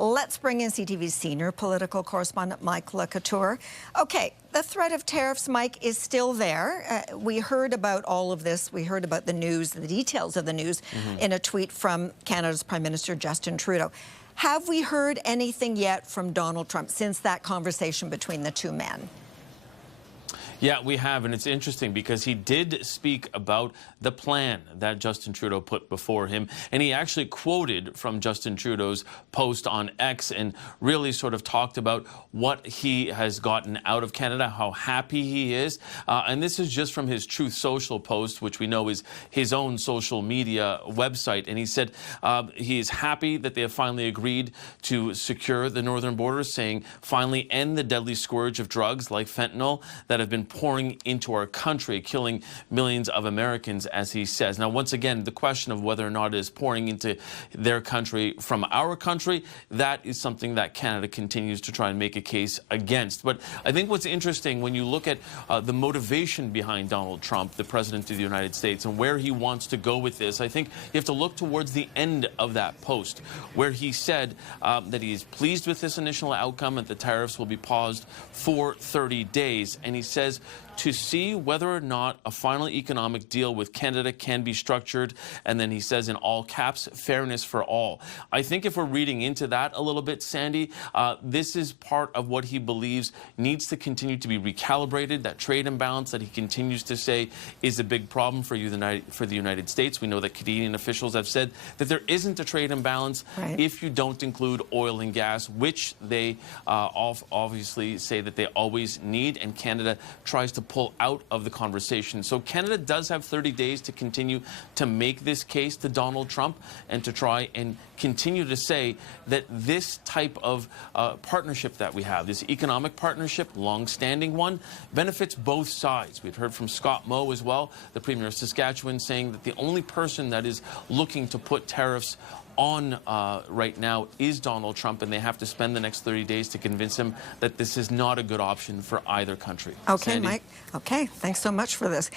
Let's bring in CTV's senior political correspondent, Couteur. Okay, the threat of tariffs, Mike, is still there. We heard about all of this. We heard about the news, the details of the news, in a tweet from Canada's Prime Minister, Justin Trudeau. Have we heard anything yet from Donald Trump since that conversation between the two men? Yeah, we have, and it's interesting because he did speak about the plan that Justin Trudeau put before him, and he actually quoted from Justin Trudeau's post on X and really sort of talked about what he has gotten out of Canada, how happy he is, and this is just from his Truth Social post, which we know is his own social media website, and he said he is happy that they have finally agreed to secure the northern border, saying finally end the deadly scourge of drugs like fentanyl that have been pouring into our country, killing millions of Americans, as he says. Now, once again, the question of whether or not it is pouring into their country from our country, that is something that Canada continues to try and make a case against. But I think what's interesting when you look at the motivation behind Donald Trump, the President of the United States, and where he wants to go with this, I think you have to look towards the end of that post, where he said that he is pleased with this initial outcome and the tariffs will be paused for 30 days. And he says, to see whether or not a final economic deal with Canada can be structured, and then he says in all caps, fairness for all. I think if we're reading into that a little bit, Sandy, this is part of what he believes needs to continue to be recalibrated, that trade imbalance that he continues to say is a big problem for the United States. We know that Canadian officials have said that there isn't a trade imbalance if you don't include oil and gas, which they obviously say that they always need, and Canada tries to pull out of the conversation. So Canada does have 30 days to continue to make this case to Donald Trump and to try and continue to say that this type of partnership that we have, this economic partnership, long-standing one, benefits both sides. We've heard from Scott Moe as well, the Premier of Saskatchewan, saying that the only person that is looking to put tariffs on right now is Donald Trump, and they have to spend the next 30 days to convince him that this is not a good option for either country. Okay, Sandy? Mike. Okay, thanks so much for this.